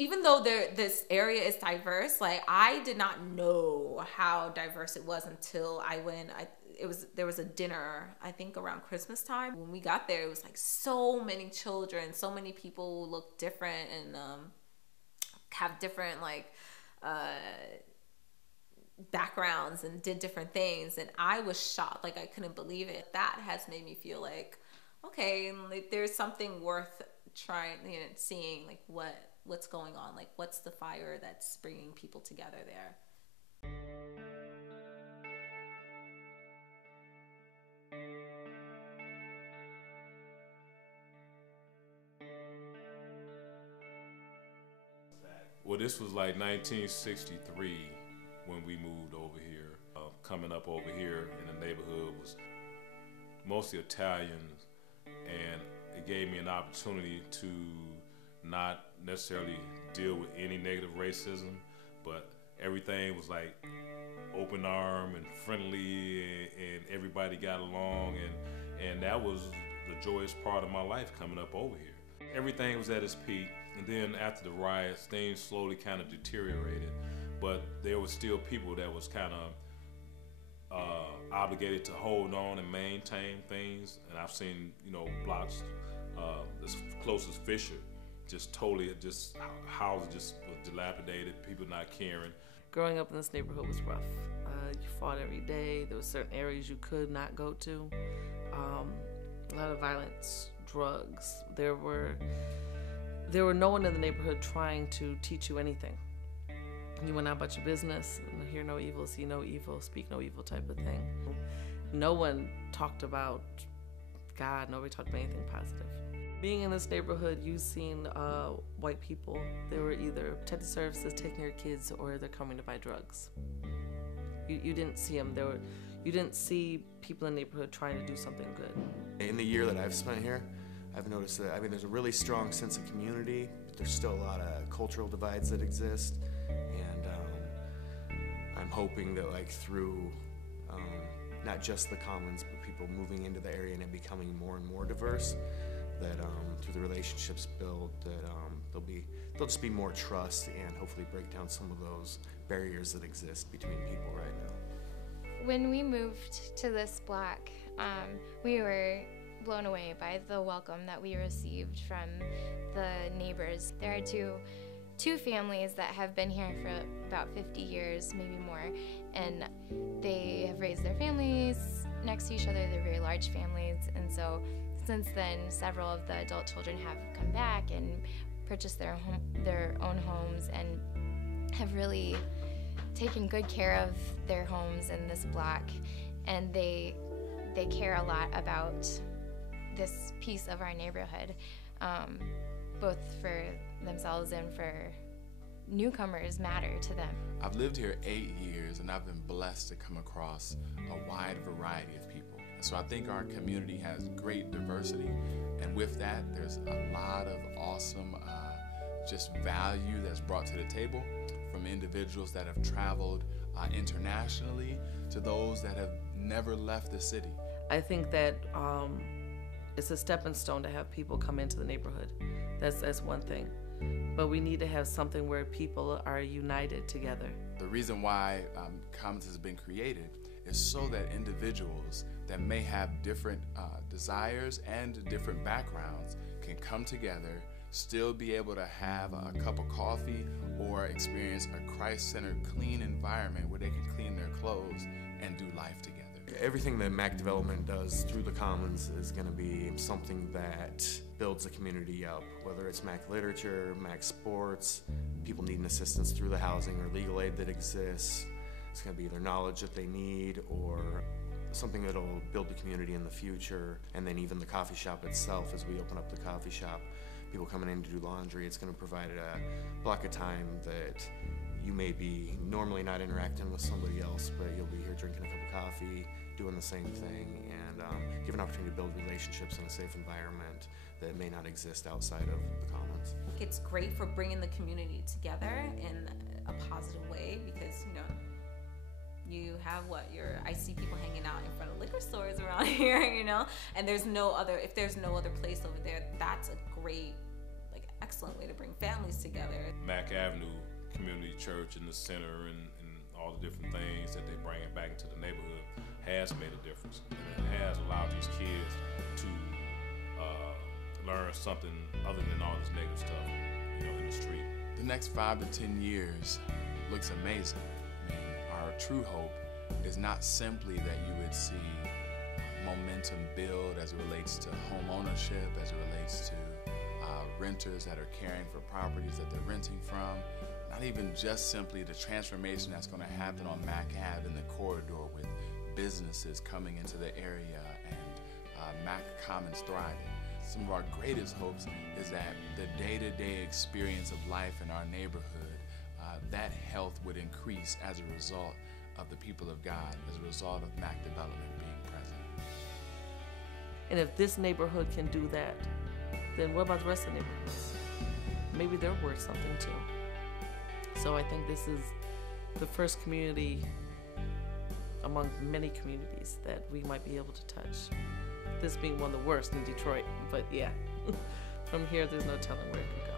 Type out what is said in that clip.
even though this area is diverse, like I did not know how diverse it was until I went. There was a dinner, I think around Christmas time. When we got there, it was like so many children, so many people who look different and have different like backgrounds and did different things, and I was shocked. Like I couldn't believe it. That has made me feel like, okay, like there's something worth trying, seeing like what's going on, like what's the fire that's bringing people together there. Well, this was like 1963 when we moved over here. Coming up over here in the neighborhood was mostly Italians, and it gave me an opportunity to not necessarily deal with any negative racism, but everything was like open arm and friendly, and everybody got along, and that was the joyous part of my life coming up over here. Everything was at its peak, and then after the riots, things slowly kind of deteriorated, but there was still people that was kind of obligated to hold on and maintain things. And I've seen, blocks as close as Fisher, just totally, just houses just was dilapidated, people not caring. Growing up in this neighborhood was rough. You fought every day. There were certain areas you could not go to. A lot of violence, drugs. There were no one in the neighborhood trying to teach you anything. You went out about your business, hear no evil, see no evil, speak no evil type of thing. No one talked about God. Nobody talked about anything positive. Being in this neighborhood, you've seen white people. They were either protective services taking your kids, or they're coming to buy drugs. You didn't see them. You didn't see people in the neighborhood trying to do something good. In the year that I've spent here, I've noticed that, there's a really strong sense of community, but there's still a lot of cultural divides that exist. And I'm hoping that, like, through not just the Commons, but people moving into the area and it becoming more and more diverse, that through the relationships built, that there'll just be more trust and hopefully break down some of those barriers that exist between people right now. When we moved to this block, we were blown away by the welcome that we received from the neighbors. There are two families that have been here for about 50 years, maybe more, and they have raised their families next to each other. They're very large families, and so since then, several of the adult children have come back and purchased their own homes and have really taken good care of their homes in this block, and they care a lot about this piece of our neighborhood, both for themselves and for newcomers matter to them. I've lived here 8 years, and I've been blessed to come across a wide variety of people. So I think our community has great diversity, and with that, there's a lot of awesome just value that's brought to the table, from individuals that have traveled internationally to those that have never left the city. I think that it's a stepping stone to have people come into the neighborhood. That's one thing. But we need to have something where people are united together. The reason why Commons has been created is so that individuals that may have different desires and different backgrounds can come together, still be able to have a cup of coffee or experience a Christ-centered, clean environment where they can clean their clothes and do life together. Everything that MACC Development does through the Commons is going to be something that builds the community up, whether it's MACC Literature, MACC Sports, people needing assistance through the housing or legal aid that exists. It's going to be either knowledge that they need or something that'll build the community in the future. And then even the coffee shop itself, as we open up the coffee shop, people coming in to do laundry, it's going to provide a block of time that you may be normally not interacting with somebody else, but you'll be here drinking a cup of coffee, doing the same thing, and give an opportunity to build relationships in a safe environment that may not exist outside of the Commons. It's great for bringing the community together in a positive way, because you have I see people hanging out in front of liquor stores around here, and if there's no other place over there, that's a great excellent way to bring families together. MACC Avenue Community Church in the center and all the different things that they bring back into the neighborhood has made a difference. And it has allowed these kids to learn something other than all this negative stuff, in the street. The next 5 to 10 years looks amazing. I mean, our true hope is not simply that you would see momentum build as it relates to home ownership, as it relates to renters that are caring for properties that they're renting from, not even just simply the transformation that's going to happen on MACC Ave in the corridor with businesses coming into the area and MACC Commons thriving. Some of our greatest hopes is that the day-to-day experience of life in our neighborhood, that health would increase as a result of the people of God, as a result of MACC development being present. And if this neighborhood can do that, then what about the rest of the neighborhoods? Maybe they're worth something too. So I think this is the first community among many communities that we might be able to touch. This being one of the worst in Detroit, but yeah, from here there's no telling where it could go.